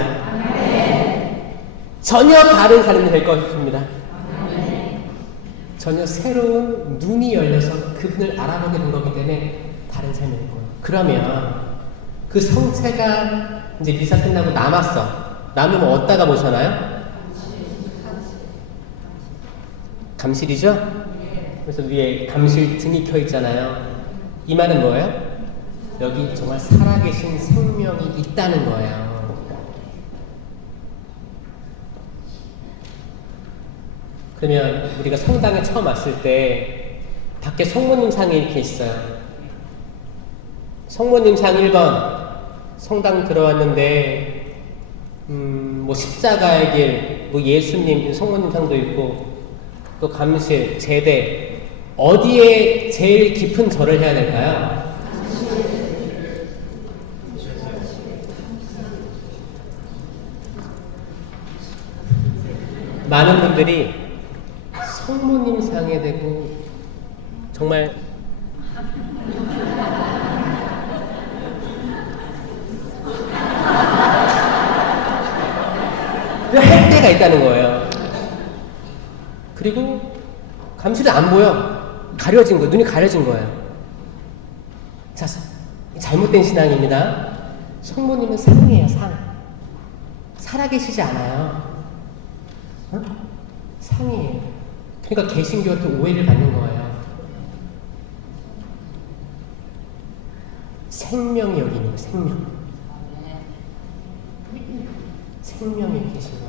전혀 다른 삶이 될 것입니다. 전혀 새로운 눈이 열려서 그분을 알아보게 된 거기 때문에 다른 삶이 될 거예요. 그러면 그 성체가 이제 미사 끝나고 남으면 어디다가 모셔놔요? 감실이죠? 그래서 위에 감실 등이 켜 있잖아요. 이 말은 뭐예요? 여기 정말 살아계신 생명이 있다는 거예요. 그러면 우리가 성당에 처음 왔을 때 밖에 성모님 상이 이렇게 있어요. 성모님 상 1번. 성당 들어왔는데 뭐 십자가의 길, 뭐 예수님 성모님 상도 있고, 또 감실, 제대, 어디에 제일 깊은 절을 해야 될까요? 많은 분들이 성모님 상에 대고 정말 할 때가 있다는 거예요. 그리고 감실은 안 보여. 가려진 거예요. 눈이 가려진 거예요. 자, 잘못된 신앙입니다. 성모님은 상이에요, 상. 살아계시지 않아요. 어? 상이에요. 그러니까 개신교한테 오해를 받는 거예요. 생명이 여기 있는 거예요, 생명. 생명이 계신 거예요.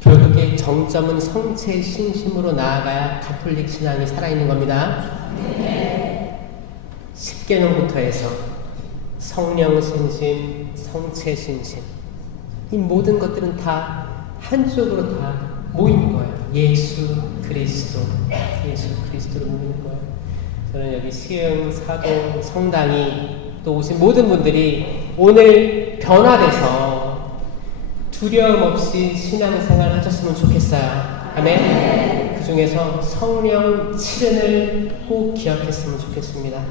결국에 정점은 성체 신심으로 나아가야 가톨릭 신앙이 살아있는 겁니다. 십계명부터 해서 성령 신심, 성체 신심, 이 모든 것들은 다 한쪽으로 다 모이는 거예요. 예수 그리스도로 모이는 거예요. 저는 여기 시흥, 사동, 성당이 또 오신 모든 분들이 오늘 변화돼서 두려움 없이 신앙생활 하셨으면 좋겠어요. 아멘. 그 중에서 성령 칠은을 꼭 기억했으면 좋겠습니다.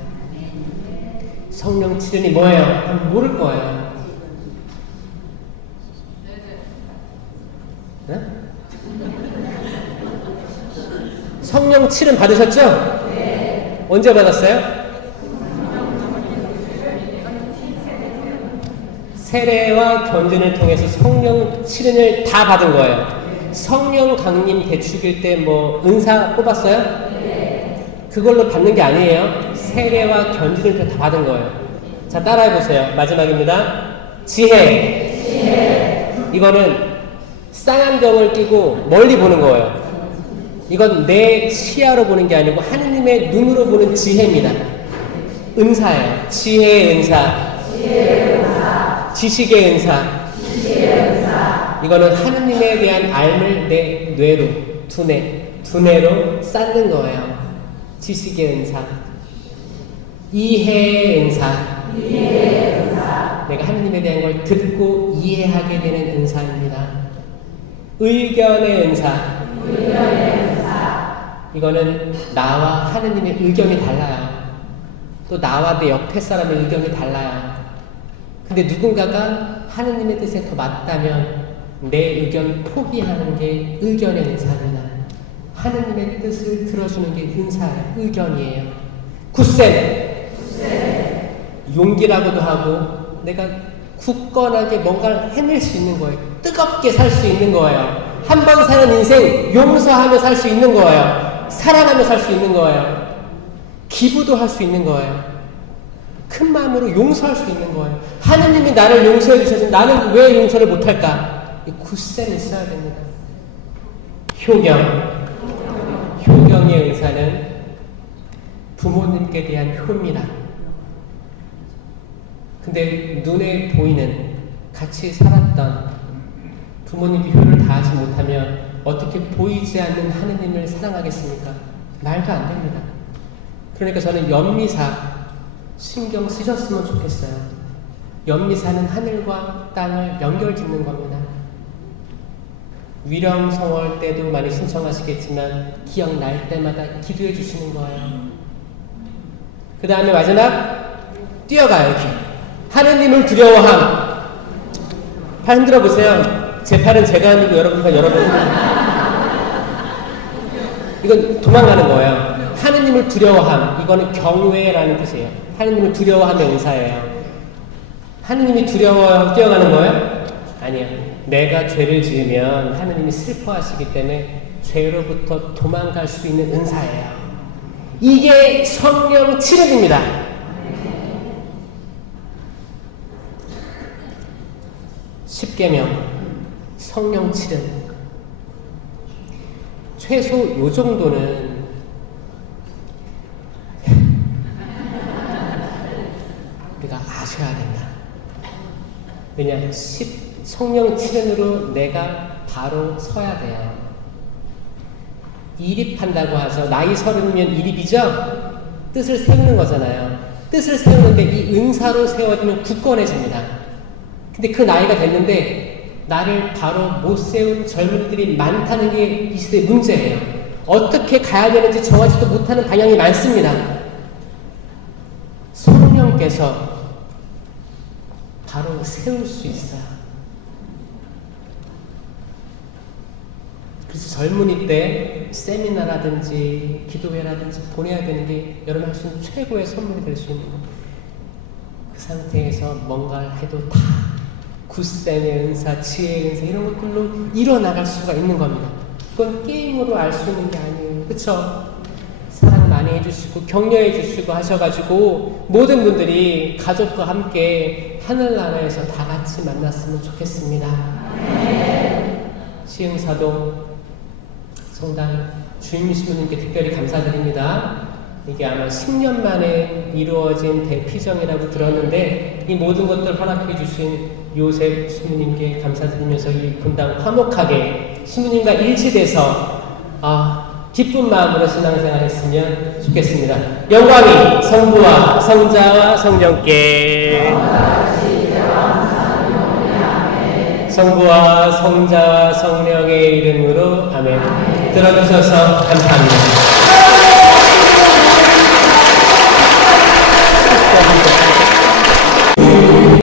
성령 칠은이 뭐예요? 모를 거예요. 네? 성령 칠은 받으셨죠? 네. 언제 받았어요? 세례와 견진을 통해서 성령 칠은을 다 받은 거예요. 성령 강림 대축일 때 뭐 은사 뽑았어요? 네. 그걸로 받는 게 아니에요. 세례와 견진을 다 받은 거예요. 자, 따라해 보세요. 마지막입니다. 지혜. 이거는 쌍안경을 끼고 멀리 보는 거예요. 이건 내 시야로 보는 게 아니고 하느님의 눈으로 보는 지혜입니다. 은사예요. 지혜의 은사. 지식의 은사. 이거는 하느님에 대한 알을 내 뇌로, 두뇌로 쌓는 거예요. 지식의 은사. 이해의 은사. 내가 하느님에 대한 걸 듣고 이해하게 되는 은사입니다. 의견의 은사. 이거는 나와 하느님의 의견이 달라요. 또 나와 내 옆에 사람의 의견이 달라요. 근데 누군가가 하느님의 뜻에 더 맞다면 내 의견 포기하는 게 의견의 은사입니다. 하느님의 뜻을 들어주는 게 은사예요. 의견이에요. 굳셈. 용기라고도 하고 내가 굳건하게 뭔가를 해낼 수 있는 거예요. 뜨겁게 살 수 있는 거예요. 한 번 사는 인생 용서하며 살 수 있는 거예요. 사랑하며 살 수 있는 거예요. 기부도 할 수 있는 거예요. 큰 마음으로 용서할 수 있는 거예요. 하느님이 나를 용서해 주셔서 나는 왜 용서를 못할까? 이 굳셈이 있어야 됩니다. 효경의 은사는 부모님께 대한 효입니다. 근데 눈에 보이는 같이 살았던 부모님께 효를 다하지 못하면 어떻게 보이지 않는 하느님을 사랑하겠습니까? 말도 안 됩니다. 그러니까 저는 연미사 신경 쓰셨으면 좋겠어요. 연미사는 하늘과 땅을 연결짓는 겁니다. 위령성월 때도 많이 신청하시겠지만 기억날 때마다 기도해 주시는 거예요. 그 다음에 마지막 뛰어가요. 이렇게 하느님을 두려워함. 팔 흔들어 보세요. 제 팔은 제가 흔들고 여러분 팔 여러분 흔들고. 이건 도망가는 거예요. 하느님을 두려워함. 이거는 경외라는 뜻이에요. 하느님을 두려워함의 은사예요. 하느님이 두려워 뛰어가는 거예요? 아니요. 내가 죄를 지으면 하느님이 슬퍼하시기 때문에 죄로부터 도망갈 수 있는 은사예요. 이게 성령 칠흑입니다. 십계명 성령 칠흑. 최소 요 정도는 우리가 아셔야 된다. 왜냐? 성령 칠흑으로 내가 바로 서야 돼요. 이립한다고 하죠. 나이 30이면 이립이죠? 뜻을 세우는 거잖아요. 뜻을 세우는데 이 은사로 세워지면 굳건해집니다. 근데 그 나이가 됐는데 나를 바로 못 세운 젊은이들이 많다는 게 이 시대의 문제예요. 어떻게 가야 되는지 정하지도 못하는 방향이 많습니다. 성령께서 바로 세울 수 있어요. 그래서 젊은이 때 세미나라든지 기도회라든지 보내야 되는 게 여러분 할 수 있는 최고의 선물이 될 수 있는 겁니다. 그 상태에서 뭔가를 해도 다 굳셈의 은사, 지혜의 은사 이런 것들로 일어나갈 수가 있는 겁니다. 그건 게임으로 알 수 있는 게 아니에요. 그쵸? 사랑 많이 해주시고 격려해 주시고 하셔가지고 모든 분들이 가족과 함께 하늘나라에서 다 같이 만났으면 좋겠습니다. 시흥사동 성당 주임 신부님께 특별히 감사드립니다. 이게 아마 10년 만에 이루어진 대피정이라고 들었는데 이 모든 것들 허락해 주신 요셉 신부님께 감사드리면서 이 분당 화목하게 신부님과 일치돼서 기쁜 마음으로 신앙생활 했으면 좋겠습니다. 영광이 성부와 성자와 성령께 성부와 성자와 성령의 이름으로 아멘. 들어주셔서 감사합니다.